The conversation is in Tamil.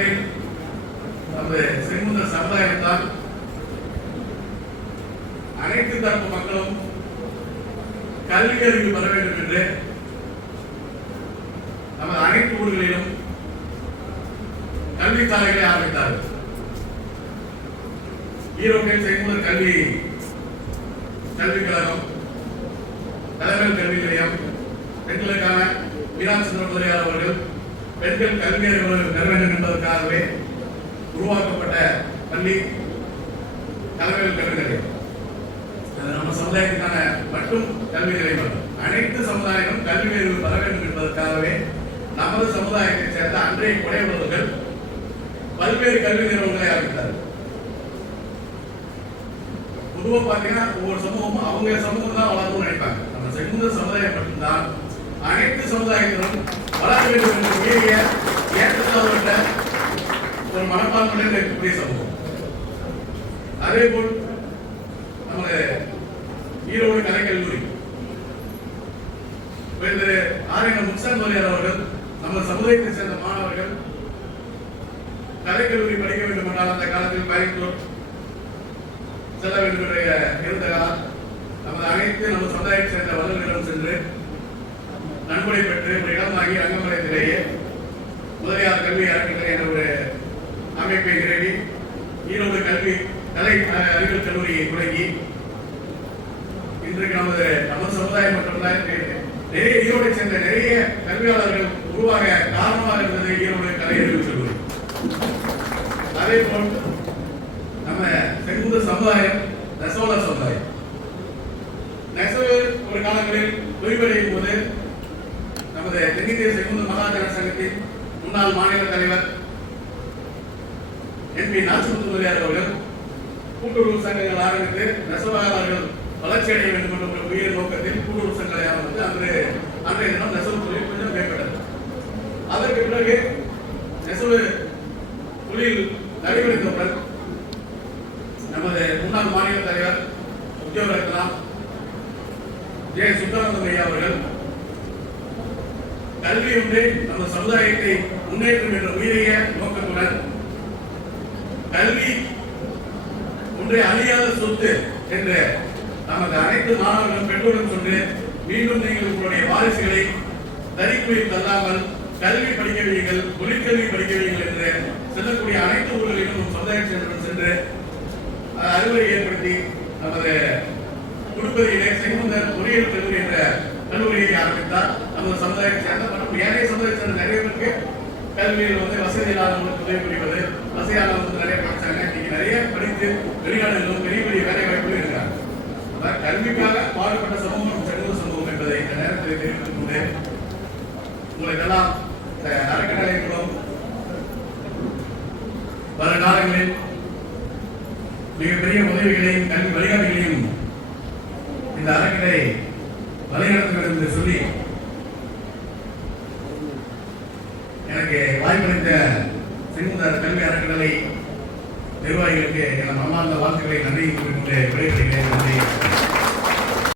காலங்களில் நமது செங்குந்த சமுதாயத்தால் அனைத்து தரப்பு மக்களும் கல்வி அறிவு பெற வேண்டும் என்று நமது அனைத்து ஊர்களிலும் கல்வி சாலைகளை ஆரம்பித்தார்கள் ஈரோட்டில் செங்குந்த கல்வி கல்விக் கழகம் தலைமை கல்வி நிலையம் பெண்களுக்கான மீனாட்சி முதலியார் அவர்கள் பெண்கள் கல்வி அறிவு பெற என்பதற்காகவே உருவாக்கப்பட்ட பள்ளி தலைமை கல்வி நிலையம் அது நம்ம சமுதாயத்துக்கான மட்டும் கல்வி நிலையம் அனைத்து சமுதாயமும் கல்வி அறிவு பெற வேண்டும் என்பதற்காகவே நமது சமுதாயத்தைச் சேர்ந்த அன்றைய குறைவுள்ளவர்கள் பல்வேறு கல்வி நிறுவனங்களை ஆரம்பித்தார்கள். பொதுவாக பார்த்தீங்கன்னா ஒவ்வொரு சமூகமும் அவங்க சமூகம் தான் வளரணும்னு நினைப்பாங்க. நம்ம செங்குந்த சமுதாயம் மட்டும்தான் அனைத்து சமுதாயத்திலும் வளர வேண்டும் என்ற உயரிய ஏற்றத்தாழ்வுள்ள ஒரு மனப்பான்மையுடன் இருக்கக்கூடிய சமூகம். அதே போல் நமது ஈரோடு கலைக்கல்லூரி. திரு ஆரியன முக்சன் மரியார் அவர்கள் நம்ம சமுதாயத்தை சேர்ந்த மாணவர்கள் கலைக்கல்லூரி படிக்க வேண்டும் என்றால் அந்த காலத்தில் கோயம்புத்தூர் செல்ல வேண்டும் என்ற இருந்ததால் நமது அனைத்து நம்ம சமுதாயத்தை சேர்ந்த வல்லுநரிடம் நன்கொடை பெற்று ஒரு இடமாகி வாங்கி ரங்கமலத்திலேயே முதலியார் கல்வி அறக்கட்டளை என்ற ஒரு அமைப்பை நிறுவி ஈரோடு கல்வி கலை அறிவியல் கல்லூரியை தொடங்கி இன்றைக்கு நமது நமது சமுதாயம் மட்டும்தான் நிறைய ஈரோடு சேர்ந்த நிறைய கல்வியாளர்கள் உருவாக காரணமாக இருந்தது ஈரோடு கலை அறிவியல் கல்லூரி. அதே போல் நம்ம செங்குந்த சமுதாயம் நெசவாளர் சமுதாயம். நெசவு ஒரு காலங்களில் விரிவடையும் போது நமது தென்னிந்திய செங்குந்த மகாஜன சங்கத்தின் முன்னாள் மாநில தலைவர் என் பி நாச்சிமுத்துமரியார் அவர்கள் கூட்டுறவு சங்கங்கள் ஆரம்பித்து நெசவாளர்கள் வளர்ச்சி அடைய வேண்டும் என்ற ஒரு உயர் நோக்கத்தில் கூட்டுறவு சங்கங்களை ஆரம்பித்து அன்று அன்றைய தினம் நெசவு தொழில் கொஞ்சம் மேம்பட்டது. அதற்கு பிறகு நெசவு தொழில் நடைபெறுத்தவுடன் நமது முன்னாள் மாநில தலைவர் உத்தியோக ரத்னா ஜே சுத்தரந்தம் ஐயா அவர்கள் கல்வி ஒன்றே நம்ம சமுதாயத்தை முன்னேற்றும் என்ற உயரிய நோக்கத்துடன் கல்வி ஒன்றே அழியாத சொத்து என்ற நமது அனைத்து மாணவர்களும் பெற்றோரும் சொன்று மீண்டும் நீங்கள் உங்களுடைய வாரிசுகளை தறிக்குயில் தள்ளாமல் கல்வி படிக்க வையுங்கள் தொழிற்கல்வி படிக்க வையுங்கள் என்று செல்லக்கூடிய அனைத்து ஊர்களிலும் நம் சமுதாயத்தினருடன் சென்று அஹ், அறிவுரை ஏற்படுத்தி நமது குடும்பத்திலே செங்குந்தர் பொறியியல் கல்லூரி என்ற கல்லூரியை ஆரம்பித்தார். அது ஒரு சமுதாயத்தை சேர்ந்த மற்றும் ஏனைய சமுதாயத்தை சேர்ந்த நிறைய பேருக்கு கல்வியில் வந்து வசதி இல்லாதவங்களுக்கு உதவி புரிவது வசதியானவங்க நிறைய படிச்சாங்க. இன்னைக்கு நிறைய படித்து வெளிநாடுகளும் பெரிய பெரிய வேலை வாய்ப்புகளும் இருக்காங்க அதான் கல்விக்காக பாடுபட்ட சமூகம் சமூக சமூகம் என்பதை இந்த நேரத்தில் தெரிவித்துக் கொண்டு உங்களுக்கெல்லாம் இந்த அறக்கட்டளை மூலம் வருங்காலங்களில் மிகப்பெரிய உதவிகளையும் கல்வி வழிகாட்டுகளையும் இந்த அறக்கட்டளை வழிநடத்துகிறது என்று சொல்லி எனக்கு வாய்ப்பளித்த சிறுமுத கல்வி அறக்கட்டளை நிர்வாகிகளுக்கு என் மனமார்ந்த வாழ்த்துக்களை நன்றி கூறிக்கொண்டு விடைபெறுகிறேன். நன்றி.